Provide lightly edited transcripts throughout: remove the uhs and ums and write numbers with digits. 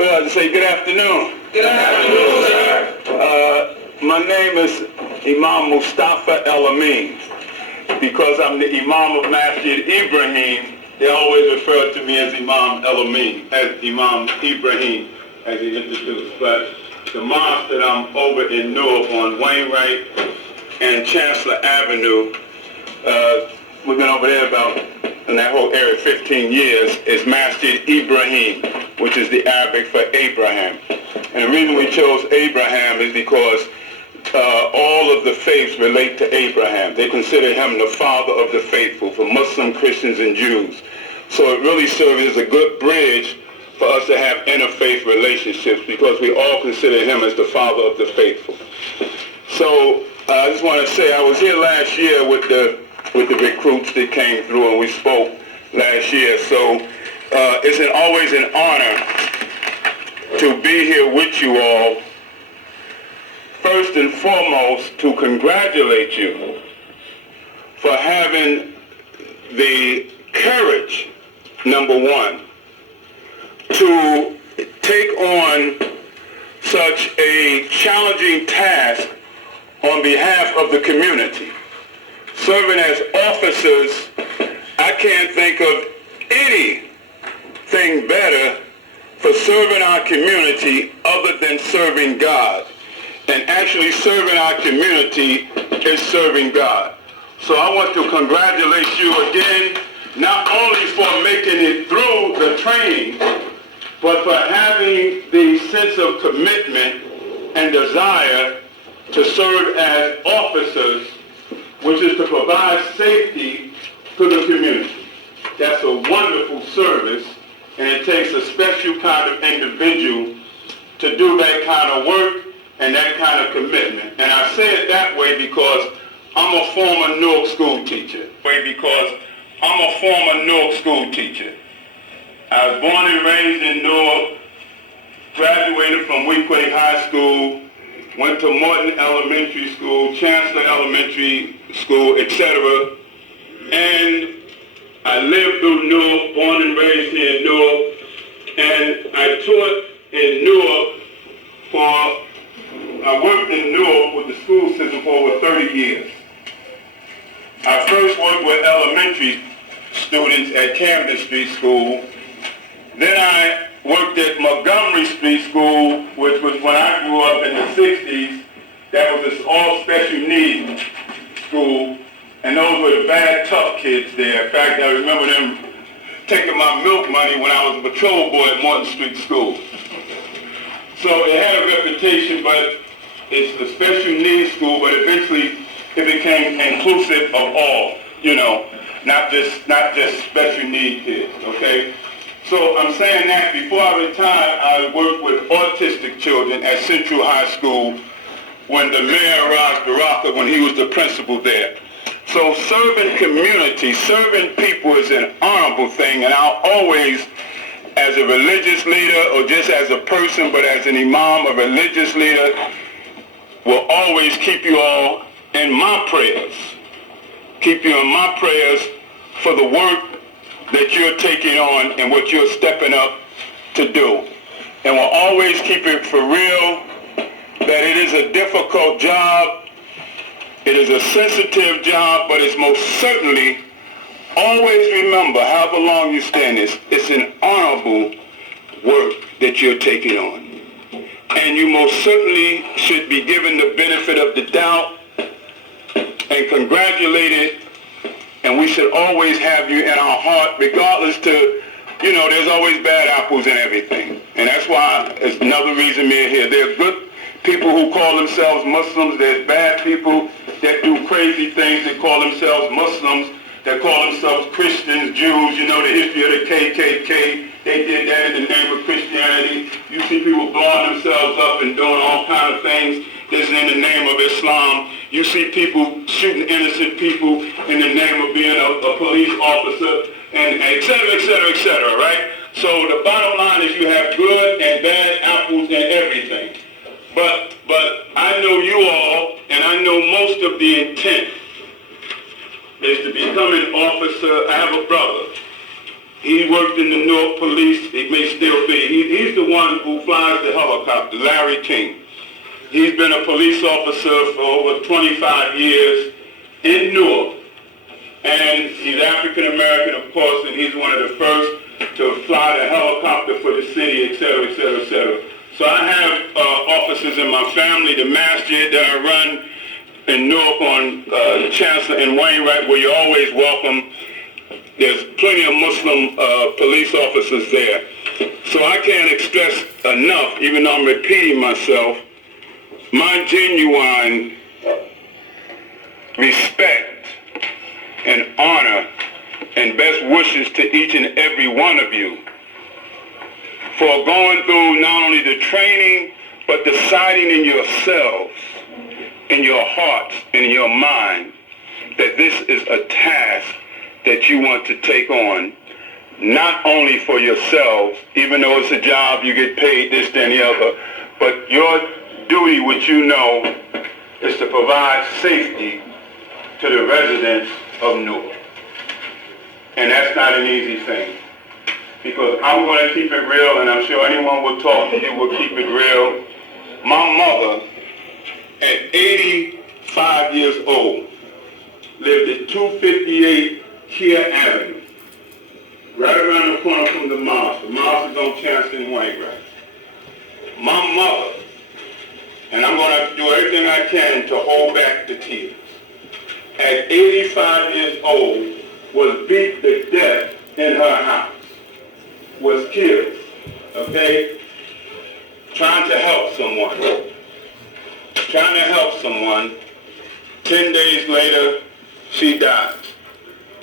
Well, I'd say good afternoon. Good afternoon, sir. My name is Imam Mustafa El-Amin. Because I'm the Imam of Masjid Ibrahim, they always refer to me as Imam El-Amin, as Imam Ibrahim, as he introduced. But the mosque that I'm over in Newark on Wainwright and Chancellor Avenue, we've been over there about, in that whole area, 15 years, is Masjid Ibrahim, which is the Arabic for Abraham. And the reason we chose Abraham is because all of the faiths relate to Abraham. They consider him the father of the faithful for Muslim, Christians, and Jews. So it really serves as a good bridge for us to have interfaith relationships because we all consider him as the father of the faithful. So I just want to say I was here last year with the recruits that came through and we spoke last year. So it's always an honor to be here with you all. First and foremost, to congratulate you for having the courage, number one, to take on such a challenging task on behalf of the community. Serving as officers, I can't think of anything better for serving our community other than serving God. And actually serving our community is serving God. So I want to congratulate you again, not only for making it through the training, but for having the sense of commitment and desire to serve as officers, which is to provide safety to the community. That's a wonderful service, and it takes a special kind of individual to do that kind of work and that kind of commitment. And I say it that way because I'm a former Newark school teacher. I was born and raised in Newark, graduated from Weequahic High School, went to Morton Elementary School, Chancellor Elementary School, etc. And I lived through Newark, born and raised here in Newark, and I taught in Newark I worked in Newark with the school system for over 30 years. I first worked with elementary students at Camden Street School. Then I worked at Montgomery Street School, which was when I grew up in the 60s. That was this all special needs school. And those were the bad, tough kids there. In fact, I remember them taking my milk money when I was a patrol boy at Morton Street School. So it had a reputation, but it's a special needs school, but eventually it became inclusive of all, not just special needs kids, okay? So I'm saying that before I retired, I worked with autistic children at Central High School when the mayor, Raj Baraka, when he was the principal there. So serving community, serving people is an honorable thing, and I'll always, as a religious leader or just as a person, but as an imam, a religious leader, will always keep you all in my prayers. Keep you in my prayers for the work that you're taking on and what you're stepping up to do. And we'll always keep it for real that it is a difficult job, it is a sensitive job, but it's most certainly, always remember, however long you stand this, it's an honorable work that you're taking on. And you most certainly should be given the benefit of the doubt and congratulated, and we should always have you in our heart, regardless to, there's always bad apples in everything. And that's why it's another reason we're here. There are good people who call themselves Muslims. There's bad people that do crazy things that call themselves Muslims, that call themselves Christians, Jews. The history of the KKK. They did that in the name of Christianity. You see people blowing themselves up and doing all kinds of things. This is in the name of Islam. You see people shooting innocent people in the name of being a police officer, and et cetera, right? So the bottom line is you have good and bad apples and everything. But I know you all, and I know most of the intent is to become an officer. I have a brother. He worked in the Newark police. It may still be. He's the one who flies the helicopter, Larry King. He's been a police officer for over 25 years in Newark. And he's African American, of course, and he's one of the first to fly the helicopter for the city, et cetera, et cetera, et cetera. So I have officers in my family, the masjid that I run in Newark on Chancellor and Wainwright, where you're always welcome. There's plenty of Muslim police officers there. So I can't express enough, even though I'm repeating myself, my genuine respect and honor and best wishes to each and every one of you for going through not only the training, but deciding in yourselves, in your hearts, and in your mind, that this is a task that you want to take on, not only for yourselves, even though it's a job, you get paid this, then the other, but your duty, which you know, is to provide safety to the residents of Newark. And that's not an easy thing. Because I'm going to keep it real, and I'm sure anyone will talk to you will keep it real. My mother, at 85 years old, lived at 258 Kia Avenue, right around the corner from the mosque. The mosque is on Chancellor and Wainwright. My mother, and I'm going to do everything I can to hold back the tears, at 85 years old, was beat to death in her house, was killed, okay? Trying to help someone. 10 days later, she died.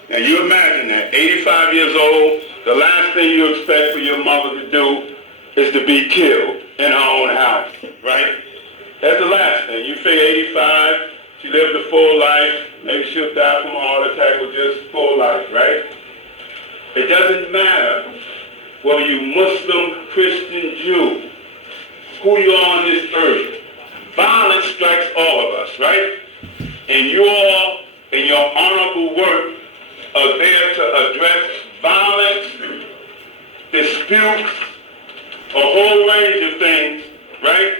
And you imagine that, 85 years old, the last thing you expect for your mother to do is to be killed in her own house, right? That's the last thing. You figure 85, she lived a full life, maybe she'll die from a heart attack or just full life, right? It doesn't matter whether you Muslim, Christian, Jew, who you are on this earth. Violence strikes all of us, right? And you all, in your honorable work, are there to address violence, disputes, a whole range of things, right,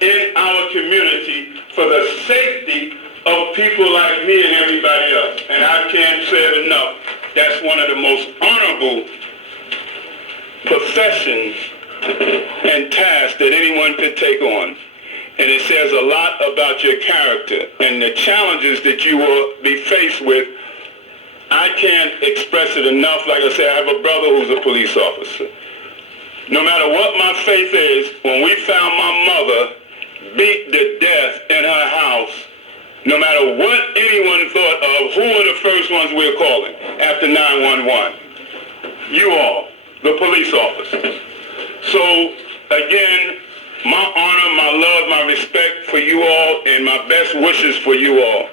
in our community for the safety of people like me and everybody else. And I can't say it enough. That's one of the most honorable professions and tasks that anyone could take on. And it says a lot about your character and the challenges that you will be faced with. I can't express it enough. Like I said, I have a brother who's a police officer. No matter what my faith is, when we found my mother beat to death in her house, no matter what anyone thought of, who were the first ones we were calling after 911? You all, the police officers. So, again, my honor, my love, my respect for you all, and my best wishes for you all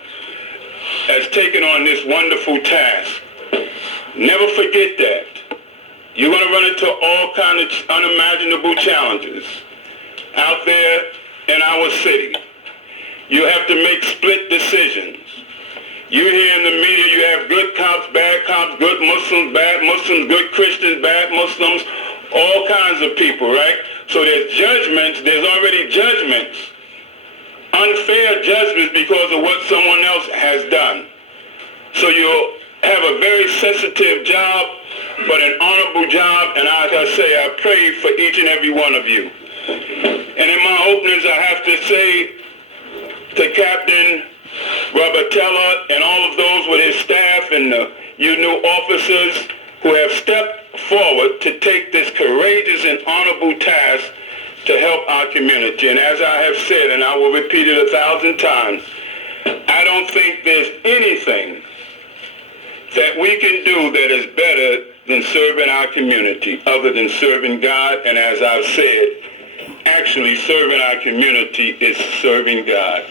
has taken on this wonderful task. Never forget that. You're going to run into all kinds of unimaginable challenges out there in our city. You have to make split decisions. You hear in the media you have good cops, good Muslims, bad Muslims, good Christians, bad Muslims, all kinds of people, right? So there's judgments, there's already judgments, unfair judgments because of what someone else has done. So you'll have a very sensitive job, but an honorable job, and as I say, I pray for each and every one of you. And in my openings, I have to say to Captain Robertella and all of those with his staff and you new officers who have stepped forward to take this courageous and honorable task to help our community. And as I have said, and I will repeat it 1,000 times, I don't think there's anything that we can do that is better than serving our community, other than serving God. And as I've said, actually serving our community is serving God.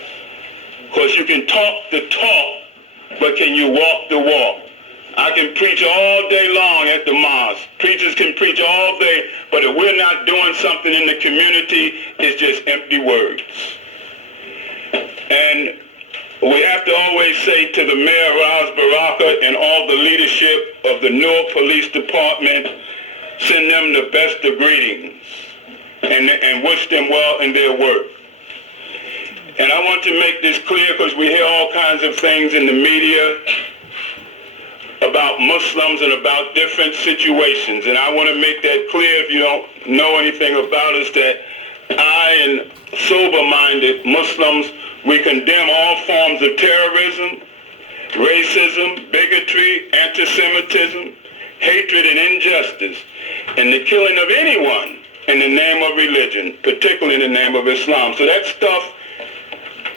Because you can talk the talk, but can you walk the walk? I can preach all day long at the mosque. Preachers can preach all day, but if we're not doing something in the community, it's just empty words. And we have to always say to the Mayor, Raz Baraka, and all the leadership of the Newark Police Department, send them the best of greetings. and wish them well in their work. And I want to make this clear because we hear all kinds of things in the media about Muslims and about different situations. And I want to make that clear, if you don't know anything about us, that I and sober-minded Muslims, we condemn all forms of terrorism, racism, bigotry, anti-Semitism, hatred and injustice, and the killing of anyone in the name of religion, particularly in the name of Islam. So that stuff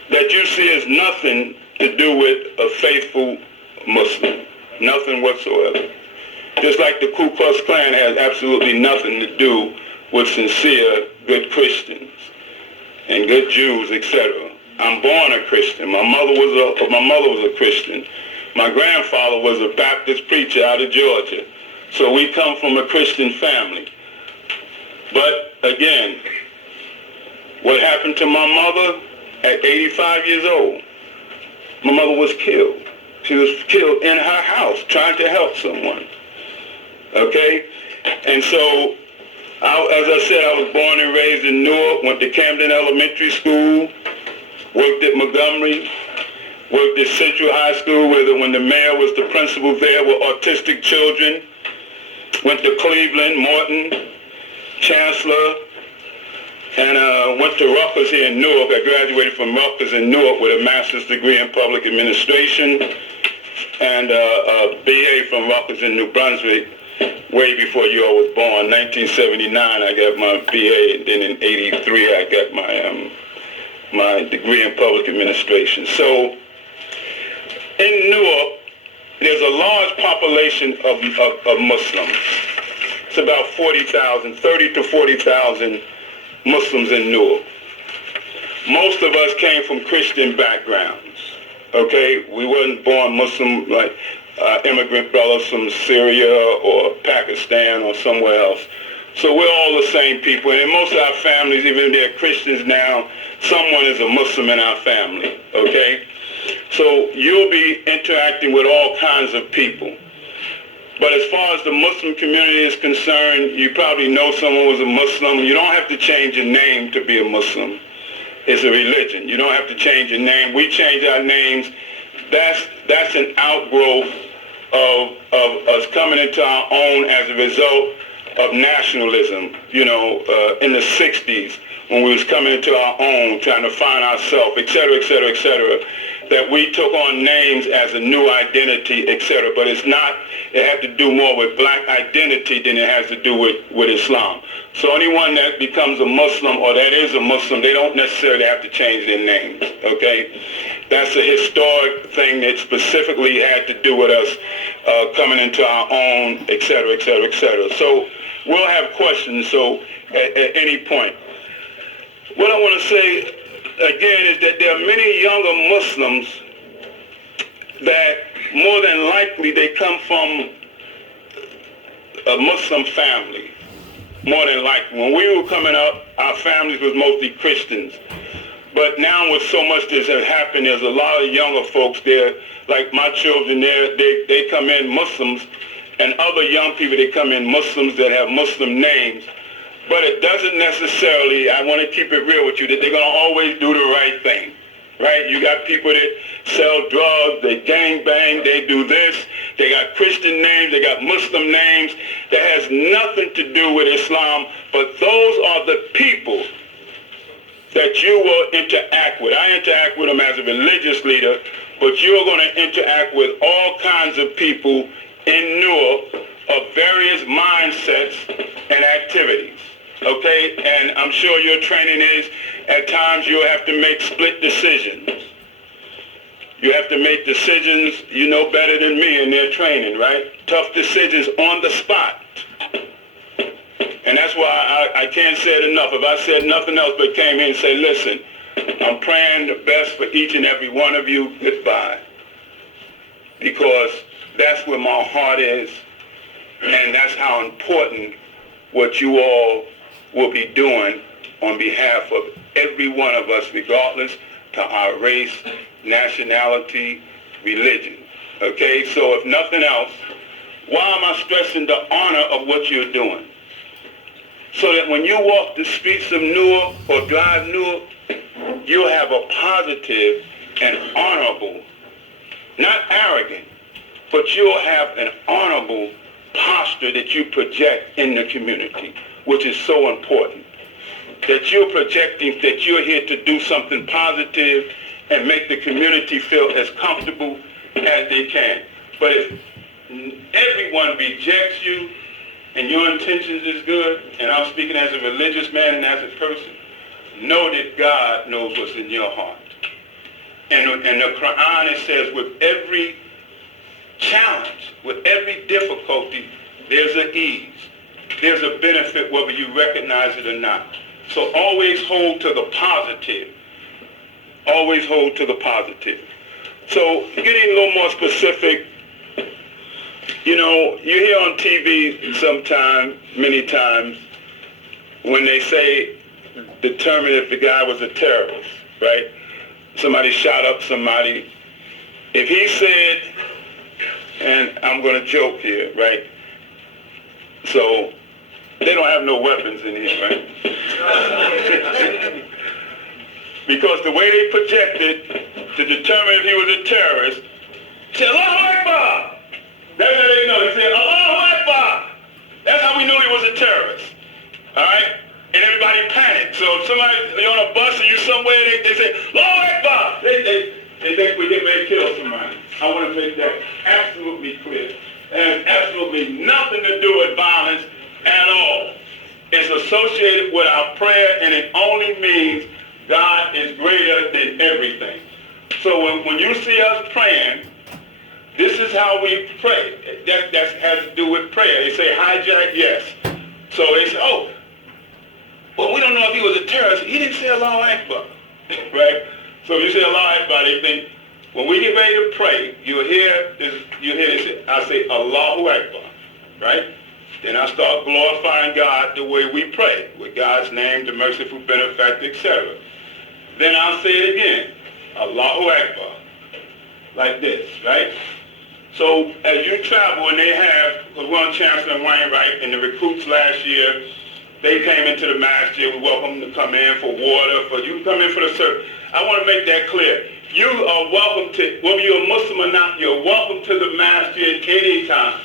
that you see has nothing to do with a faithful Muslim. Nothing whatsoever. Just like the Ku Klux Klan has absolutely nothing to do with sincere, good Christians and good Jews, etc. I'm born a Christian. My mother was a Christian. My grandfather was a Baptist preacher out of Georgia. So we come from a Christian family. But again, what happened to my mother at 85 years old? My mother was killed. She was killed in her house trying to help someone. Okay? And so, as I said, I was born and raised in Newark, went to Camden Elementary School, worked at Montgomery, worked at Central High School when the mayor was the principal there with autistic children, went to Cleveland, Morton, Chancellor, and went to Rutgers here in Newark. I graduated from Rutgers in Newark with a master's degree in public administration and a BA from Rutgers in New Brunswick, way before you all was born. 1979 I got my BA, and then in 83 I got my degree in public administration. So in Newark, there's a large population of Muslims. It's about 40,000, 30 to 40,000 Muslims in Newark. Most of us came from Christian backgrounds. Okay, we wasn't born Muslim like immigrant brothers from Syria or Pakistan or somewhere else. So we're all the same people, and in most of our families, even if they're Christians now, someone is a Muslim in our family. Okay, so you'll be interacting with all kinds of people. But as far as the Muslim community is concerned, you probably know someone was a Muslim. You don't have to change your name to be a Muslim. It's a religion. You don't have to change your name. We change our names. That's an outgrowth of us coming into our own as a result of nationalism, in the 60s when we was coming into our own, trying to find ourselves, et cetera, et cetera, et cetera, that we took on names as a new identity, et cetera. But it's not, it had to do more with black identity than it has to do with Islam. So anyone that becomes a Muslim or that is a Muslim, they don't necessarily have to change their names, okay? That's a historic thing that specifically had to do with us coming into our own, et cetera, et cetera, et cetera. So we'll have questions, so at any point. What I want to say, again, is that there are many younger Muslims that more than likely they come from a Muslim family, more than likely. When we were coming up, our families was mostly Christians. But now with so much that has happened, there's a lot of younger folks there, like my children there, they come in Muslims, and other young people, they come in Muslims that have Muslim names. But it doesn't necessarily, I want to keep it real with you, that they're going to always do the right thing, right? You got people that sell drugs, they gang bang, they do this, they got Christian names, they got Muslim names. That has nothing to do with Islam, but those are the people that you will interact with. I interact with them as a religious leader, but you're going to interact with all kinds of people in Newark of various mindsets and activities. Okay, and I'm sure your training is, at times you'll have to make split decisions. You have to make decisions, you know better than me in their training, right? Tough decisions on the spot. And that's why I can't say it enough. If I said nothing else but came here and say, listen, I'm praying the best for each and every one of you, goodbye. Because that's where my heart is, and that's how important what you all will be doing on behalf of every one of us, regardless to our race, nationality, religion. Okay, so if nothing else, why am I stressing the honor of what you're doing? so that when you walk the streets of Newark or drive Newark, you'll have a positive and honorable, not arrogant, but you'll have an honorable posture that you project in the community, which is so important. That you're projecting that you're here to do something positive and make the community feel as comfortable as they can. But if everyone rejects you and your intentions is good, and I'm speaking as a religious man and as a person, know that God knows what's in your heart. And the Quran, it says, with every challenge, with every difficulty, there's an ease. There's a benefit whether you recognize it or not. So always hold to the positive. Always hold to the positive. So getting a little more specific, you know, you hear on TV sometimes, many times, when they say, determine if the guy was a terrorist, right? Somebody shot up somebody. If he said, and I'm going to joke here, right? So they don't have no weapons in here, right? Because the way they projected to determine if he was a terrorist, said, Allahu Akbar! That's how they know. He said, Allahu Akbar! That's how we knew he was a terrorist. All right? And everybody panicked. So if somebody, you're on a bus and you're somewhere, they say, Allahu Akbar! They think we're getting ready to kill somebody. I want to make that absolutely clear. It has absolutely nothing to do with violence at all. It's associated with our prayer, and it only means God is greater than everything. So when you see us praying, this is how we pray. That has to do with prayer. They say hijack, yes. So they say, oh, well, we don't know if he was a terrorist. He didn't say Allahu Akbar, right? So if you say Allahu Akbar, they think, when we get ready to pray, you hear this, I say Allahu Akbar, right? Then I start glorifying God the way we pray, with God's name, the merciful benefactor, etc. Then I'll say it again, Allahu Akbar, like this, right? So as you travel, and they have, because we're on Chancellor Wainwright, and the recruits last year, they came into the masjid. We welcome them to come in for water, you can come in for the service. I want to make that clear. You are welcome to, whether you're a Muslim or not, you're welcome to the masjid anytime.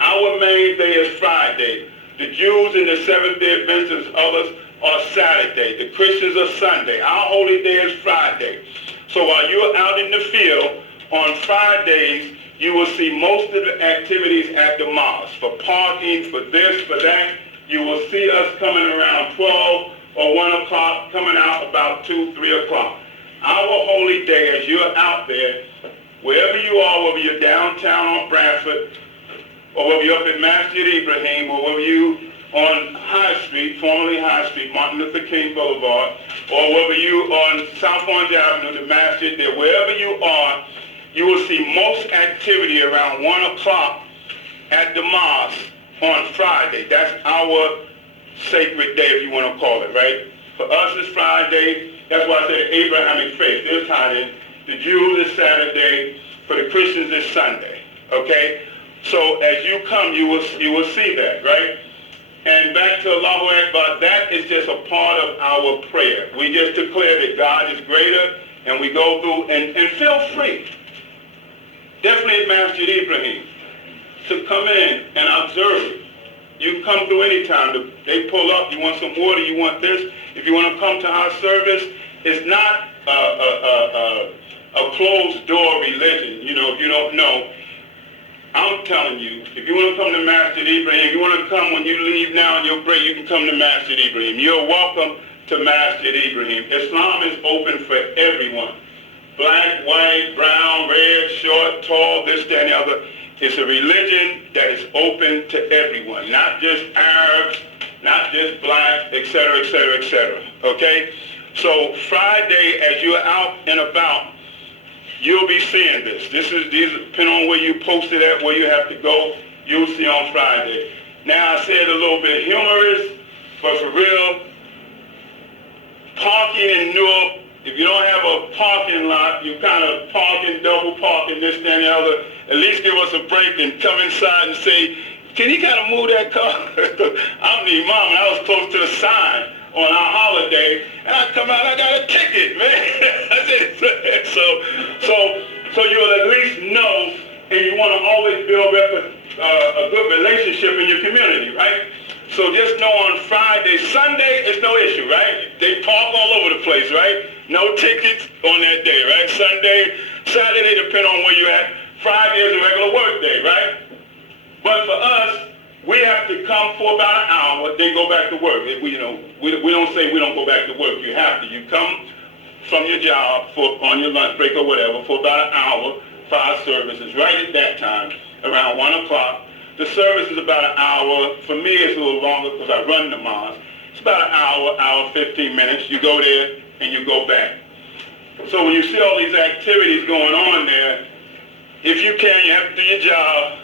Our main day is Friday. The Jews and the Seventh-day Adventists, others, are Saturday. The Christians are Sunday. Our holy day is Friday. So while you're out in the field, on Fridays, you will see most of the activities at the mosque. For parking, for this, for that, you will see us coming around 12 or 1 o'clock, coming out about 2, 3 o'clock. Our holy day, as you're out there, wherever you are, whether you're downtown on Bradford, or whether you're up at Masjid Ibrahim, or whether you on High Street, formerly High Street, Martin Luther King Boulevard, or whether you on South Orange Avenue, the Masjid there, wherever you are, you will see most activity around 1 o'clock at the mosque on Friday. That's our sacred day, if you want to call it, right? For us, it's Friday. That's why I say Abrahamic faith. They're tied in. The Jews is Saturday. For the Christians, it's Sunday. Okay? So as you come, you will see that, right? And back to Allahu Akbar, that is just a part of our prayer. We just declare that God is greater, and we go through, and feel free. Definitely at Masjid Ibrahim, to come in and observe. You can come through any time. They pull up, you want some water, you want this. If you want to come to our service, it's not a closed door religion. You know, if you don't know, I'm telling you, if you want to come to Masjid Ibrahim, you want to come when you leave now on your break, you can come to Masjid Ibrahim. You're welcome to Masjid Ibrahim. Islam is open for everyone. Black, white, brown, red, short, tall, this, that, and the other. It's a religion that is open to everyone, not just Arabs, not just black, etc., etc., etc. Okay? So Friday, as you're out and about, you'll be seeing this. These depending on where you posted at, where you have to go, you'll see on Friday. Now I said a little bit humorous, but for real, parking in Newark, if you don't have a parking lot, you kind of parking, double parking, this, that, and the other, at least give us a break and come inside and say, can he kind of move that car? I'm the imam, and I was close to the sign on our holiday, and I come out, I got a ticket, man. I said, so you'll at least know, and you want to always build up a good relationship in your community, right? So just know on Friday, Sunday, it's no issue, right? They park all over the place, right? No tickets on that day, right? Sunday, Saturday, depend on where you're at. Friday is a regular work day, right? But for us, we have to come for about an hour, then go back to work. We don't say we don't go back to work. You have to. You come from your job on your lunch break or whatever for about an hour for our services. Right at that time, around 1 o'clock. The service is about an hour. For me, it's a little longer because I run the mosque. It's about an hour, 15 minutes. You go there and you go back. So when you see all these activities going on there, if you can, you have to do your job.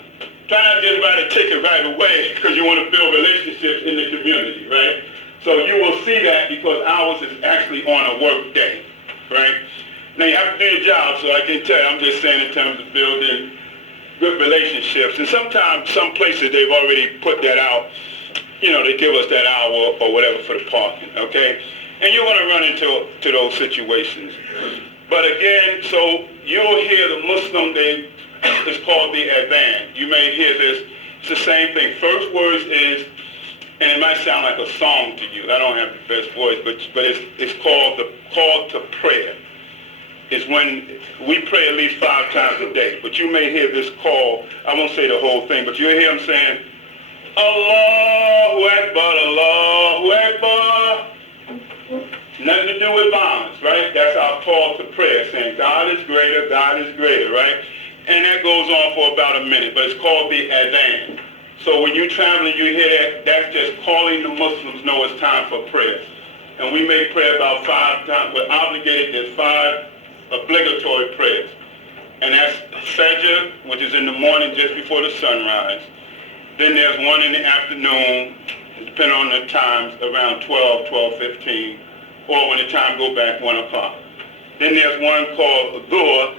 Try not to just write a ticket right away because you want to build relationships in the community, right? So you will see that because ours is actually on a work day, right? Now you have to do your job, so I can tell you, I'm just saying in terms of building good relationships. And sometimes, some places they've already put that out. They give us that hour or whatever for the parking, okay? And you're going to run into those situations. But again, so you'll hear the Muslim, it's called the adhan. You may hear this. It's the same thing. First words is, and it might sound like a song to you. I don't have the best voice, but it's called the call to prayer. It's when we pray at least 5 times a day. But you may hear this call. I won't say the whole thing, but you'll hear him saying, Allahu Akbar, Allahu Akbar. Nothing to do with violence, right? That's our call to prayer, saying God is greater, right? And that goes on for about a minute, but it's called the adhan. So when you're traveling, you hear that, that's just calling the Muslims know it's time for prayer. And we make prayer about 5 times. We're obligated, there's 5 obligatory prayers. And that's Fajr, which is in the morning just before the sunrise. Then there's one in the afternoon, depending on the times, around 12:15, or when the time go back, 1 o'clock. Then there's one called Dhuhr,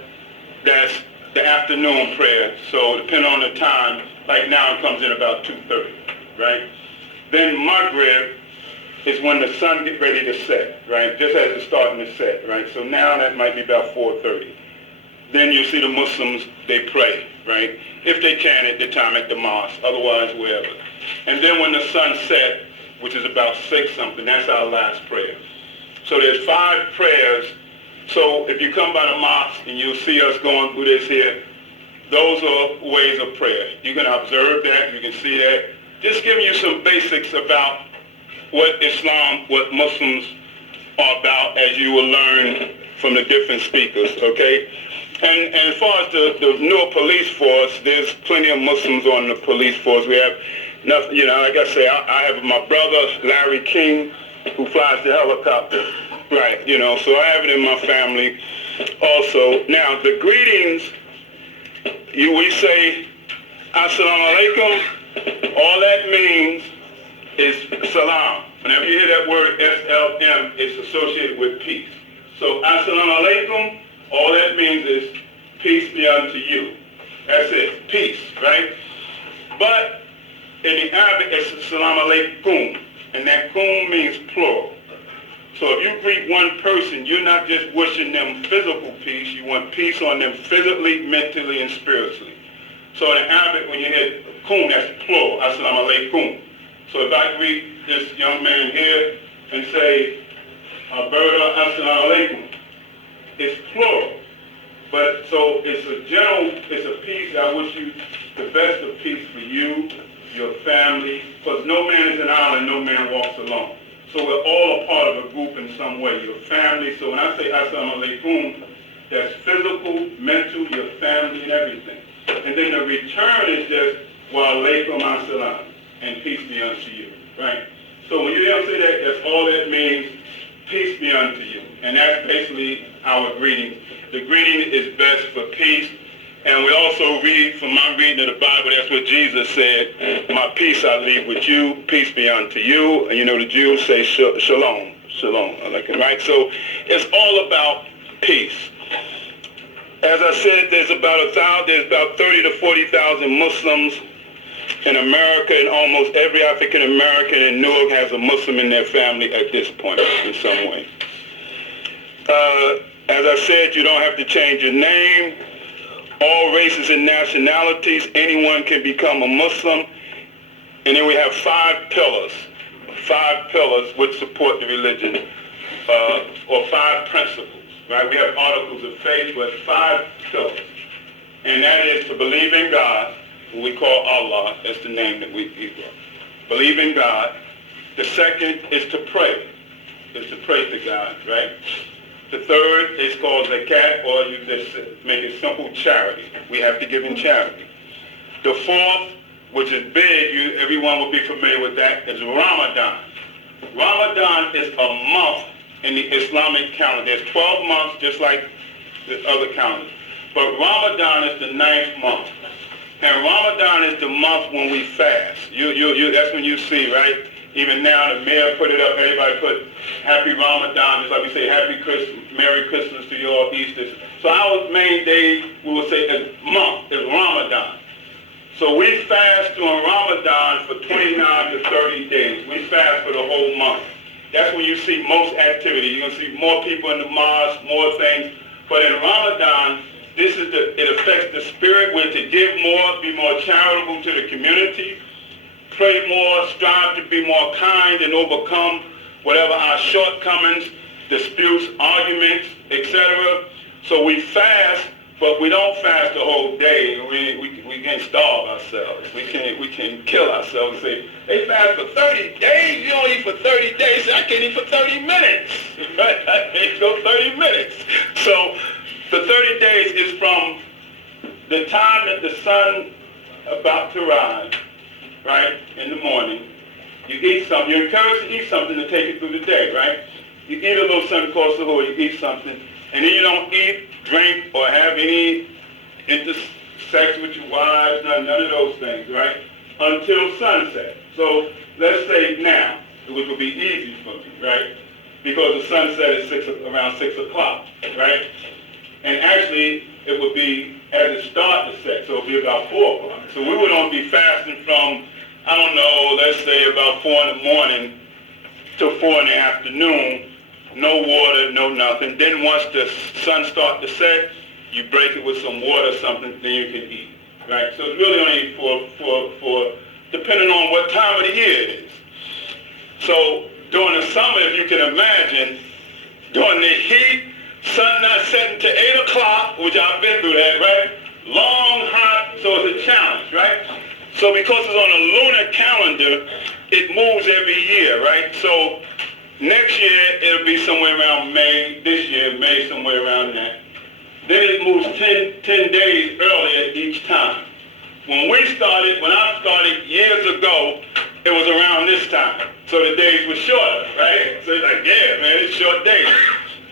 that's the afternoon prayer. So depending on the time, like now it comes in about 2:30, right? Then Maghrib is when the sun gets ready to set, right? Just as it's starting to set, right? So now that might be about 4:30. Then you see the Muslims, they pray, right? If they can at the time at the mosque, otherwise wherever. And then when the sun sets, which is about 6 something, that's our last prayer. So there's 5 prayers. So if you come by the mosque and you'll see us going through this here, those are ways of prayer. You can observe that, you can see that. Just giving you some basics about what Islam, what Muslims are about, as you will learn from the different speakers, okay? And as far as the newer police force, there's plenty of Muslims on the police force. We have nothing, like I say, I have my brother, Larry King, who flies the helicopter, right, so I have it in my family also. Now, the greetings, we say, Assalamu alaikum, all that means is salam. Whenever you hear that word SLM, it's associated with peace. So, Assalamu alaikum, all that means is peace be unto you. That's it, peace, right? But in the Arabic, it's Assalamu alaikum, and that kum means plural. So if you greet one person, you're not just wishing them physical peace, you want peace on them physically, mentally, and spiritually. So in Arabic, when you hear kum, that's plural, Assalamu alaikum. So if I greet this young man here and say, Alberta, Assalamu alaikum, it's plural. But so it's a peace. I wish you the best of peace for you, your family, because no man is an island, no man walks alone. So we're all a part of a group in some way, your family. So when I say Assalamu alaikum, that's physical, mental, your family, and everything. And then the return is just wa alaikum assalam, and peace be unto you, right? So when you hear them say that, that's all that means, peace be unto you. And that's basically our greeting. The greeting is best for peace. And we also read from my reading of the Bible, that's what Jesus said, my peace I leave with you, peace be unto you. And the Jews say shalom, right? So it's all about peace. As I said, there's about 30 to 40,000 Muslims in America, and almost every African American in Newark has a Muslim in their family at this point in some way. As I said, you don't have to change your name. All races and nationalities, anyone can become a Muslim. And then we have five pillars which support the religion, or five principles, right? We have articles of faith with five pillars. And that is to believe in God, who we call Allah. That's the name that we give. Believe in God. The second is to pray to God, right? The third is called zakat, or you just make it simple, charity. We have to give in charity. The fourth, which is big, everyone will be familiar with that, is Ramadan. Ramadan is a month in the Islamic calendar. There's 12 months just like the other calendars. But Ramadan is the 9th month. And Ramadan is the month when we fast. That's when you see, right? Even now, the mayor put it up. Everybody put Happy Ramadan, just like we say Happy Christmas, Merry Christmas to you all, Easter. So our main day, we will say, is Ramadan. So we fast during Ramadan for 29 to 30 days. We fast for the whole month. That's when you see most activity. You're going to see more people in the mosque, more things. But in Ramadan, it affects the spirit. We're to give more, be more charitable to the community, pray more, strive to be more kind and overcome whatever our shortcomings, disputes, arguments, etc. So we fast, but we don't fast the whole day. We can't starve ourselves. We can kill ourselves and say, they fast for 30 days. You don't eat for 30 days. I can't eat for 30 minutes. I can't go 30 minutes. So the 30 days is from the time that the sun about to rise, right, in the morning. You eat something. You're encouraged to eat something to take you through the day, right? You eat a little something called suhoor. You eat something. And then you don't eat, drink, or have any intersex with your wives, none of those things, right? Until sunset. So let's say now, which will be easy for me, right? Because the sunset is around 6 o'clock, right? And actually, it would be as it starts to set, so it would be about 4 o'clock. So we would only be fasting from, I don't know, let's say about 4 in the morning to 4 in the afternoon. No water, no nothing. Then once the sun starts to set, you break it with some water or something, then you can eat, right? So it's really only for depending on what time of the year it is. So during the summer, if you can imagine, during the heat, sun not setting to 8 o'clock, which I've been through that, right? Long, hot, so it's a challenge, right? So because it's on a lunar calendar, it moves every year, right? So next year, it'll be somewhere around May. This year, May, somewhere around that. Then it moves 10 days earlier each time. When I started years ago, it was around this time. So the days were shorter, right? So it's like, yeah, man, it's short days.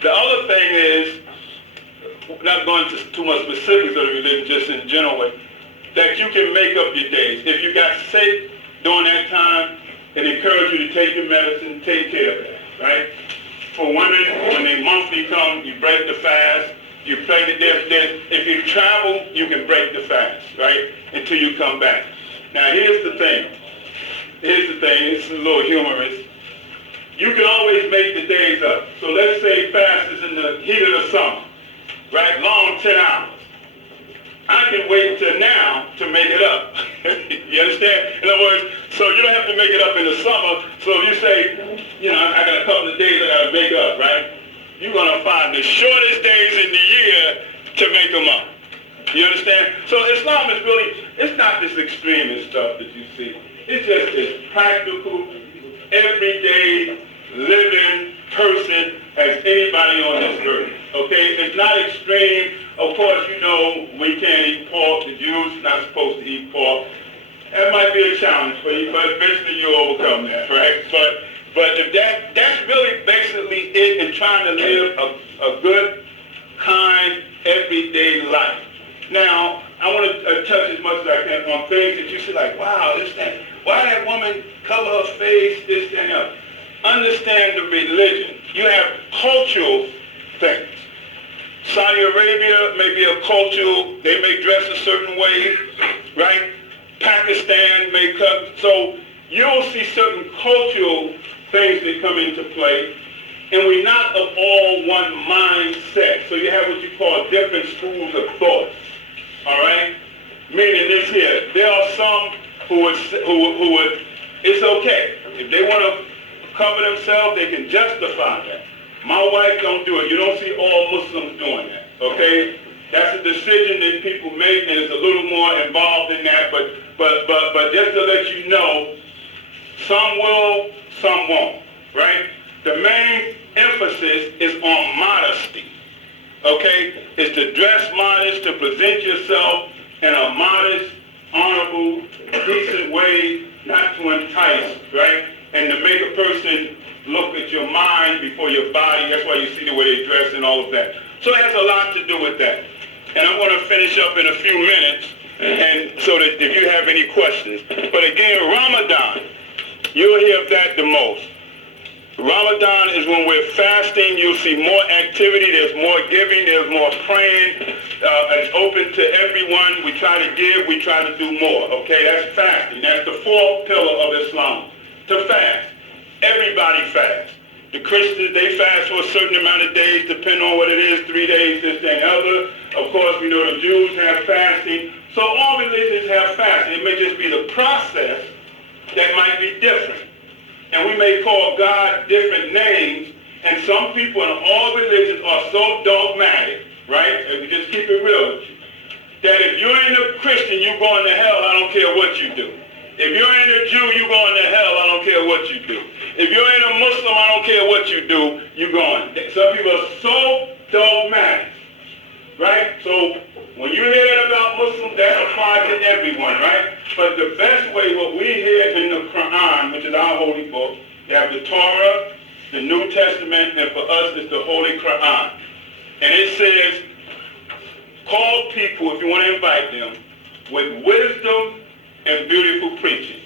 The other thing is, not going into too much specifics of the religion, just in general way, that you can make up your days. If you got sick during that time, it encourages you to take your medicine, take care of that, right? For women, when they monthly come, you break the fast. You play the if you travel, you can break the fast, right? Until you come back. Now here's the thing. It's a little humorous. You can always make the days up. So let's say fast is in the heat of the summer, right? Long 10 hours. I can wait till now to make it up. You understand? In other words, so you don't have to make it up in the summer. So you say, I got a couple of days I got to make up, right? You're going to find the shortest days in the year to make them up. You understand? So Islam is really, it's not this extremist stuff that you see. It's just this practical, everyday, living person as anybody on this earth. Okay? It's not extreme. Of course, we can't eat pork. The Jews are not supposed to eat pork. That might be a challenge for you, but eventually you'll overcome that, right? But if that's really basically it in trying to live a good, kind, everyday life. Now, I want to touch as much as I can on things that you see like, wow, this thing. Why that woman cover her face, this and that? Understand the religion. You have cultural things. Saudi Arabia may be a cultural, they may dress a certain way, right? Pakistan may come. So you'll see certain cultural things that come into play. And we're not of all one mindset. So you have what you call different schools of thought. All right? Meaning this here, there are some who would, it's okay. If they want to cover themselves, they can justify that. My wife don't do it. You don't see all Muslims doing that. Okay? That's a decision that people make, and it's a little more involved in that. But just to let you know, some will, some won't. Right? The main emphasis is on modesty. Okay? It's to dress modest, to present yourself in a modest, honorable, decent way, not to entice, right? And to make a person look at your mind before your body. That's why you see the way they dress and all of that. So it has a lot to do with that. And I'm going to finish up in a few minutes, and so that if you have any questions. But again, Ramadan, you'll hear that the most. Ramadan is when we're fasting. You'll see more activity. There's more giving. There's more praying. It's open to everyone. We try to give. We try to do more. Okay, that's fasting. That's the fourth pillar of Islam, to fast. Everybody fasts. The Christians, they fast for a certain amount of days, depending on what it is, 3 days, this, that, and other. Of course, we know the Jews have fasting. So all religions have fasting. It may just be the process that might be different. And we may call God different names, and some people in all religions are so dogmatic, right? If you just keep it real with you, that if you ain't a Christian, you going to hell, I don't care what you do. If you ain't a Jew, you going to hell, I don't care what you do. If you ain't a Muslim, I don't care what you do, you going. Some people are so dogmatic, right? So when you hear about Muslims, that applies to everyone, right? But the best way, what we hear in the Quran, which is our holy book, you have the Torah, the New Testament, and for us it's the Holy Quran. And it says, call people, if you want to invite them, with wisdom and beautiful preaching.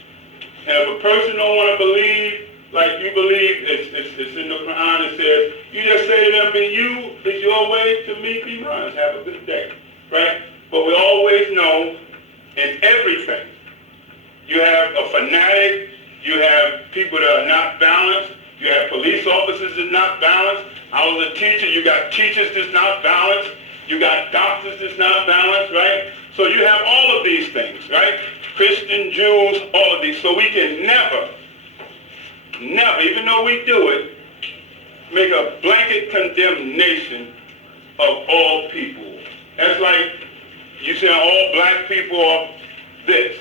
And if a person don't want to believe like you believe, it's in the Quran, it says, you just say to them, be you, is your way, to me be mine. Have a good day, right? But we always know in everything, you have a fanatic, you have people that are not balanced, you have police officers that's not balanced. I was a teacher, you got teachers that's not balanced, you got doctors that's not balanced, right? So you have all of these things, right? Christian, Jews, all of these. So we can never, even though we do it, make a blanket condemnation of all people. That's like you saying all black people are this,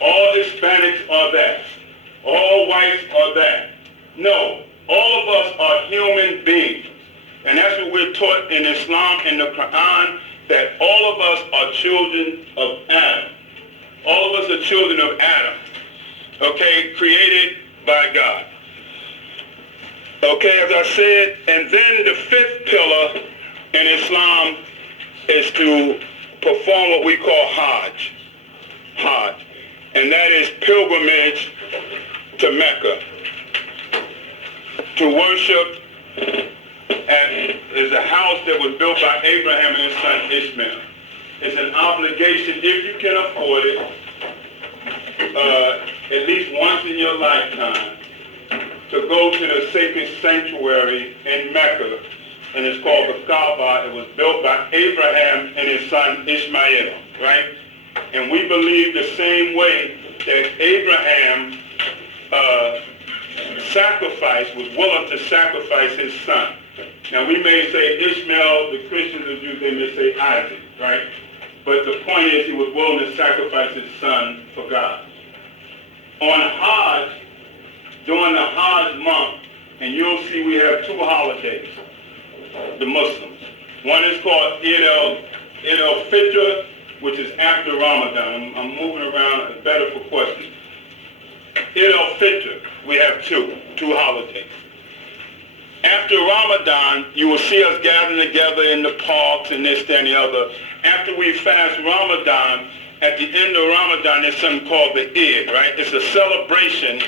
all Hispanics are that, all whites are that. No, all of us are human beings. And that's what we're taught in Islam, in the Quran, that all of us are children of Adam. All of us are children of Adam, okay, created by God. Okay, as I said, and then the fifth pillar in Islam is to perform what we call Hajj. And that is pilgrimage to Mecca, to worship. And there's a house that was built by Abraham and his son Ishmael. It's an obligation, if you can afford it, at least once in your lifetime, to go to the sacred sanctuary in Mecca, and it's called the Kaaba. It was built by Abraham and his son Ishmael, right? And we believe the same way that Abraham was willing to sacrifice his son. Now we may say Ishmael, the Christians and Jews, they may say Isaac, right? But the point is he was willing to sacrifice his son for God. On Hajj, during the Hajj month, and you'll see we have two holidays, the Muslims. One is called Eid al-Fitr, which is after Ramadan. I'm moving around, it's better for questions. Eid al-Fitr, we have two holidays. After Ramadan, you will see us gathering together in the parks and this, that, and the other. After we fast Ramadan, at the end of Ramadan, there's something called the Eid, right? It's a celebration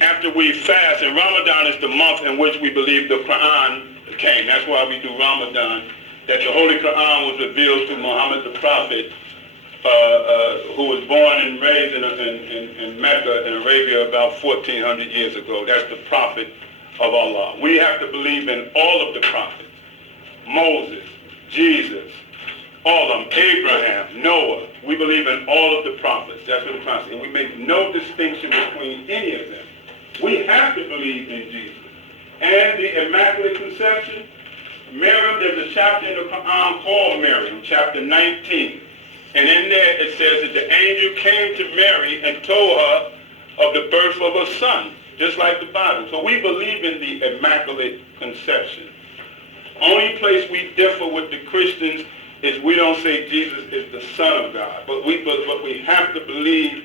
after we fast. And Ramadan is the month in which we believe the Quran came. That's why we do Ramadan, that the Holy Quran was revealed to Muhammad the Prophet who was born and raised in Mecca in Arabia about 1,400 years ago. That's the prophet of Allah. We have to believe in all of the prophets. Moses, Jesus, all of them, Abraham, Noah. We believe in all of the prophets. That's what the prophet. And we make no distinction between any of them. We have to believe in Jesus. And the Immaculate Conception, Miriam, there's a chapter in the Quran called Miriam, chapter 19. And in there it says that the angel came to Mary and told her of the birth of her son, just like the Bible. So we believe in the Immaculate Conception. Only place we differ with the Christians is we don't say Jesus is the Son of God, but we have to believe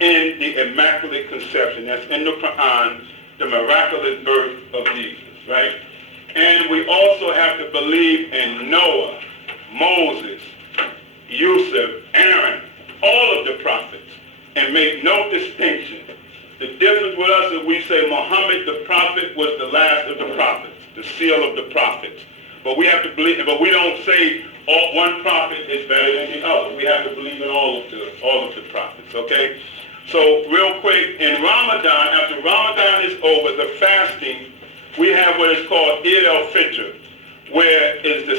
in the Immaculate Conception. That's in the Quran, the miraculous birth of Jesus, right? And we also have to believe in Noah, Moses, Yusuf, Aaron, all of the prophets, and make no distinction. The difference with us is we say Muhammad the prophet was the last of the prophets, the seal of the prophets. But we have to believe, but we don't say one prophet is better than the other. We have to believe in all of the prophets, okay? So real quick, in Ramadan, after Ramadan is over, the fasting, we have what is called Eid al-Fitr, where is the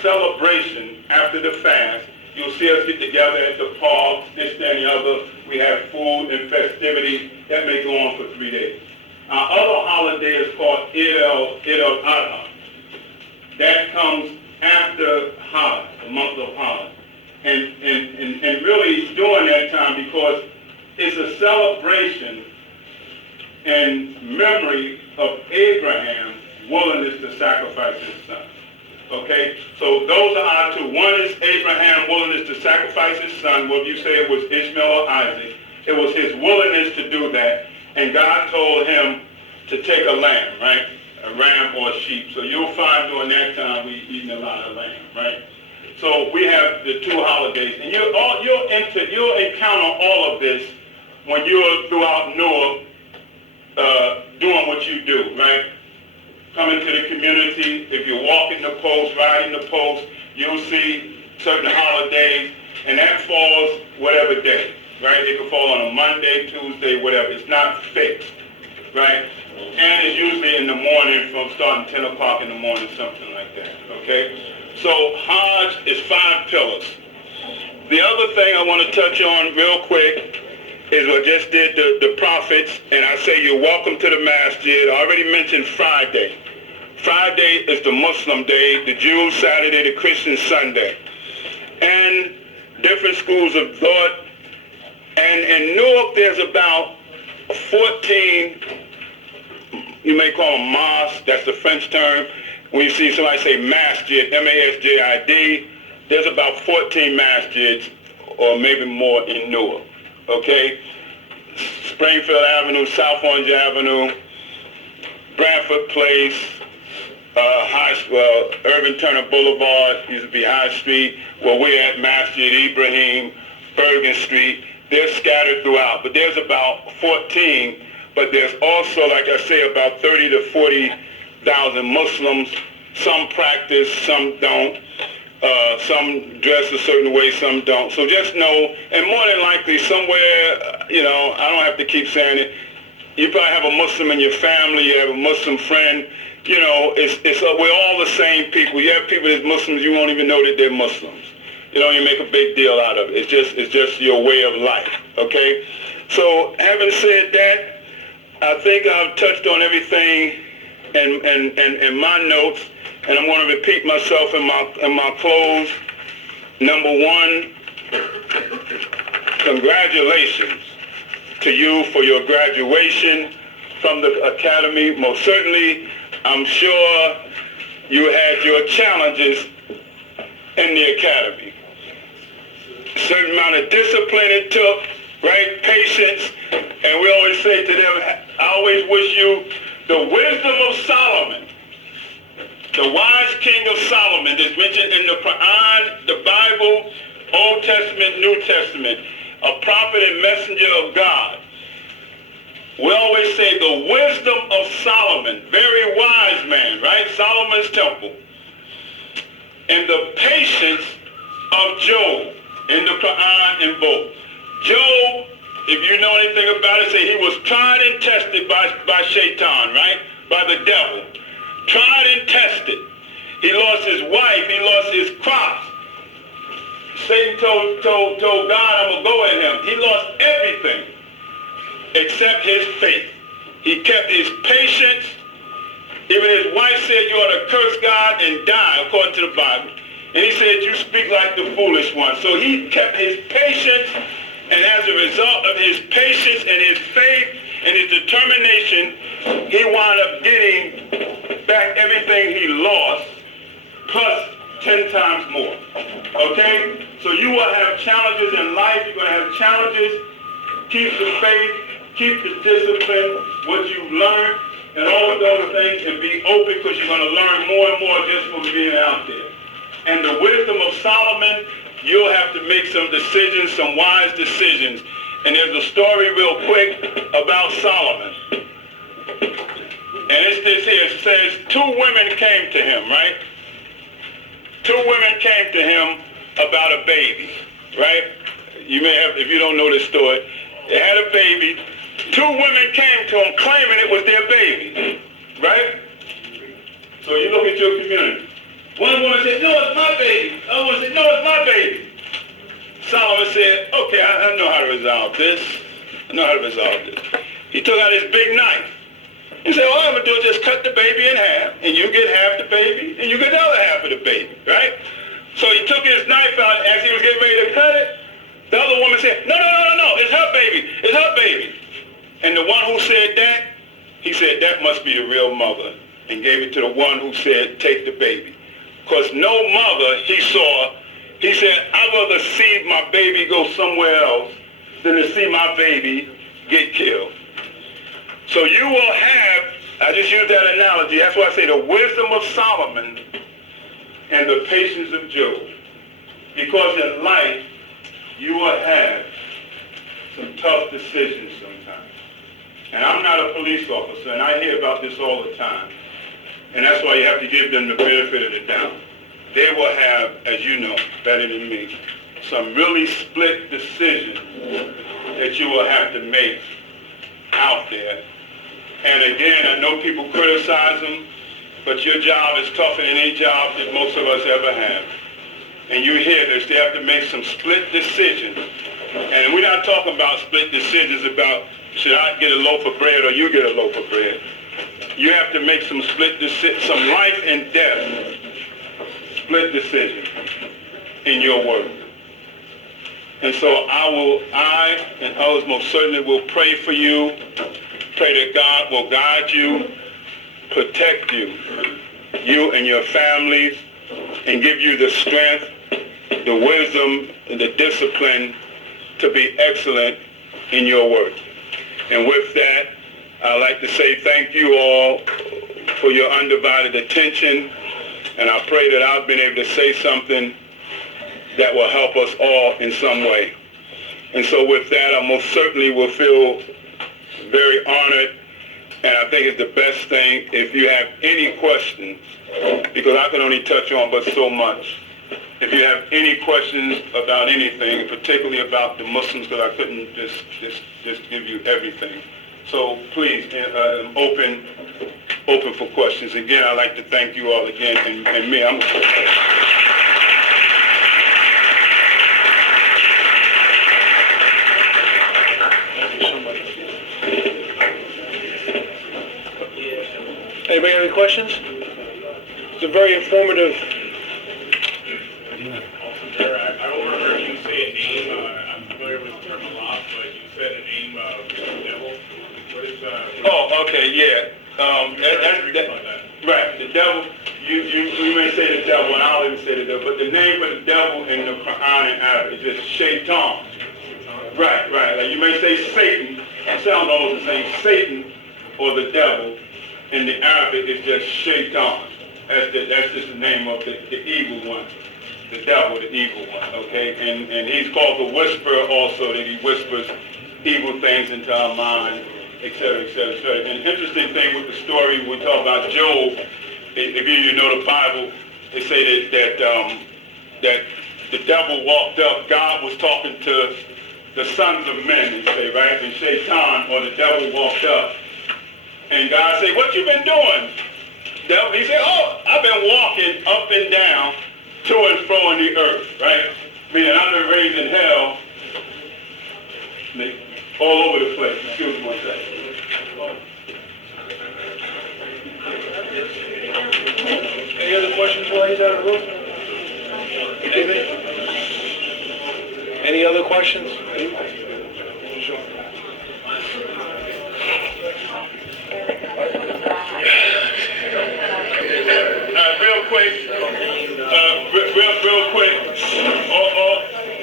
celebration after the fast. You'll see us get together at the park, this, that, and the other. We have food and festivity. That may go on for 3 days. Our other holiday is called Eid al-Adha. That comes after Hajj, the month of Hajj. And really during that time, because it's a celebration in memory of Abraham's willingness to sacrifice his son. Okay? So those are our two. One is Abraham's willingness to sacrifice his son. Whether you say it was Ishmael or Isaac, it was his willingness to do that. And God told him to take a lamb, right? A ram or a sheep. So you'll find during that time we eating a lot of lamb, right? So we have the two holidays. And you'll encounter all of this when you're throughout Noah doing what you do, right? Coming to the community, if you're walking the post, riding the post, you'll see certain holidays, and that falls whatever day, right? It could fall on a Monday, Tuesday, whatever. It's not fixed, right? And it's usually in the morning, from starting 10 o'clock in the morning, something like that, okay? So Hajj is 5 pillars. The other thing I want to touch on real quick is what just did the prophets, and I say you're welcome to the masjid. I already mentioned Friday. Friday is the Muslim day, the Jews Saturday, the Christian Sunday. And different schools of thought. And in Newark, there's about 14, you may call them mosques, that's the French term. When you see somebody say masjid, M-A-S-J-I-D, there's about 14 masjids, or maybe more in Newark. Okay, Springfield Avenue, South Orange Avenue, Bradford Place, Irvin Turner Boulevard, used to be High Street, where we're at Masjid Ibrahim, Bergen Street. They're scattered throughout, but there's about 14, but there's also, like I say, about 30 to 40,000 Muslims. Some practice, some don't. Some dress a certain way, some don't. So just know, and more than likely somewhere, I don't have to keep saying it, you probably have a Muslim in your family, you have a Muslim friend, we're all the same people. You have people that's Muslims, you won't even know that they're Muslims. You don't even make a big deal out of it. It's just your way of life, okay? So having said that, I think I've touched on everything in my notes. And I'm going to repeat myself in my close. Number one, congratulations to you for your graduation from the academy. Most certainly, I'm sure you had your challenges in the academy. Certain amount of discipline it took, right? Patience. And we always say to them, I always wish you the wisdom of Solomon. The wise king of Solomon is mentioned in the Quran, the Bible, Old Testament, New Testament, a prophet and messenger of God. We always say the wisdom of Solomon, very wise man, right? Solomon's temple. And the patience of Job. in the Quran in both. Job, if you know anything about it, say he was tried and tested by Shaitan, right? By the devil. Tried and tested. He lost his wife. He lost his crops. Satan told God, I'm going to go at him. He lost everything except his faith. He kept his patience. Even his wife said, you ought to curse God and die, according to the Bible. And he said, you speak like the foolish one. So he kept his patience, and as a result of his patience and his faith and his determination, he wound up getting back everything he lost, plus 10 times more. Okay? So you will have challenges in life. You're going to have challenges. Keep the faith. Keep the discipline, what you've learned, and all of those things, and be open, because you're going to learn more and more just from being out there. And the wisdom of Solomon, you'll have to make some decisions, some wise decisions. And there's a story real quick about Solomon. And it's this here. It says 2 women came to him, right? 2 women came to him about a baby, right? You may have, if you don't know this story, they had a baby. 2 women came to him claiming it was their baby, right? So you look at your community. One woman said, no, it's my baby. The other one said, no, it's my baby. Solomon said, okay, I know how to resolve this. I know how to resolve this. He took out his big knife. He said, all I'm going to do is just cut the baby in half, and you get half the baby, and you get the other half of the baby, right? So he took his knife out. As he was getting ready to cut it, the other woman said, no, it's her baby. It's her baby. And the one who said that, he said, that must be the real mother, and gave it to the one who said, take the baby. Because no mother he saw, he said, I'd rather see my baby go somewhere else than to see my baby get killed. So you will have, I just use that analogy, that's why I say the wisdom of Solomon and the patience of Job. Because in life, you will have some tough decisions sometimes. And I'm not a police officer, and I hear about this all the time. And that's why you have to give them the benefit of the doubt. They will have, as you know, better than me, some really split decisions that you will have to make out there. And again, I know people criticize them, but your job is tougher than any job that most of us ever have. And you hear this, they have to make some split decisions. And we're not talking about split decisions about, should I get a loaf of bread or you get a loaf of bread? You have to make some split decisions, some life and death split decisions in your work. And so I and others most certainly will pray for you, pray that God will guide you, protect you, you and your families, and give you the strength, the wisdom, and the discipline to be excellent in your work. And with that, I'd like to say thank you all for your undivided attention, and I pray that I've been able to say something that will help us all in some way. And so with that, I most certainly will feel very honored, and I think it's the best thing if you have any questions, because I can only touch on but so much. If you have any questions about anything, particularly about the Muslims, because I couldn't just give you everything. So please, open for questions. Again, I'd like to thank you all again, and me, I'm... Anybody have any questions? It's a very informative. I overheard you say a name. I'm familiar with the term a lot, but you said a name of the devil. What is Oh, okay, yeah. Right, the devil. You may say the devil, and I'll even say the devil, but the name of the devil in the Quran and Arabic is just Shaitan. Right. Like you may say Satan. It sounds almost the same. Satan or the devil. In the Arabic, it's just Shaitan. That's just the name of the evil one. The devil, the evil one, okay? And he's called the whisperer also, that he whispers evil things into our mind, et cetera, et cetera, et cetera. And the interesting thing with the story, we talk about Job, if you know the Bible, they say that the devil walked up. God was talking to the sons of men, they say, right? And Shaitan, or the devil, walked up. And God said, what you been doing? Devil, he said, oh, I've been walking up and down, to and fro in the earth, right? Meaning I've been raised in hell, all over the place. Excuse me one second. Any other questions while he's out of the room? Anything? Any other questions? Sure. Real quick, real quick.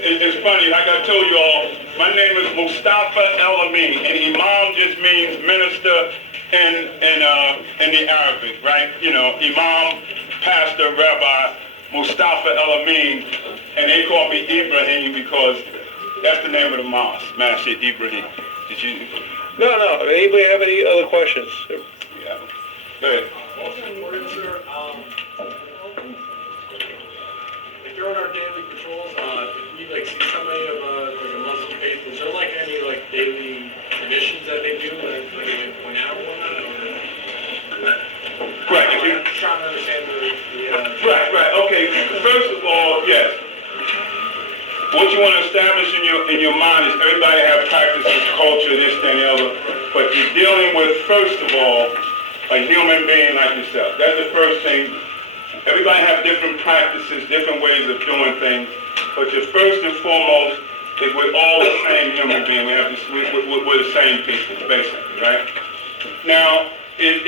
It's funny, like I told you all, my name is Mustafa El-Amin, and Imam just means minister in the Arabic, right? You know, Imam, pastor, rabbi, Mustafa El-Amin, and they call me Ibrahim because that's the name of the mosque, Masjid Ibrahim. Did you? No. Anybody have any other questions? Yeah. Go ahead. Also important, sir, if you're on our daily patrols, if we see somebody of a Muslim faith, is there any daily traditions that they do that they point out or whatnot? Right. I'm just trying to understand the Right. Okay. First of all, yes. What you want to establish in your mind is everybody have practices, culture, this, that, and the other. But you're dealing with, first of all, a human being like yourself. That's the first thing. Everybody have different practices, different ways of doing things. But your first and foremost is we're all the same human being. We're the same people, basically, right? Now, it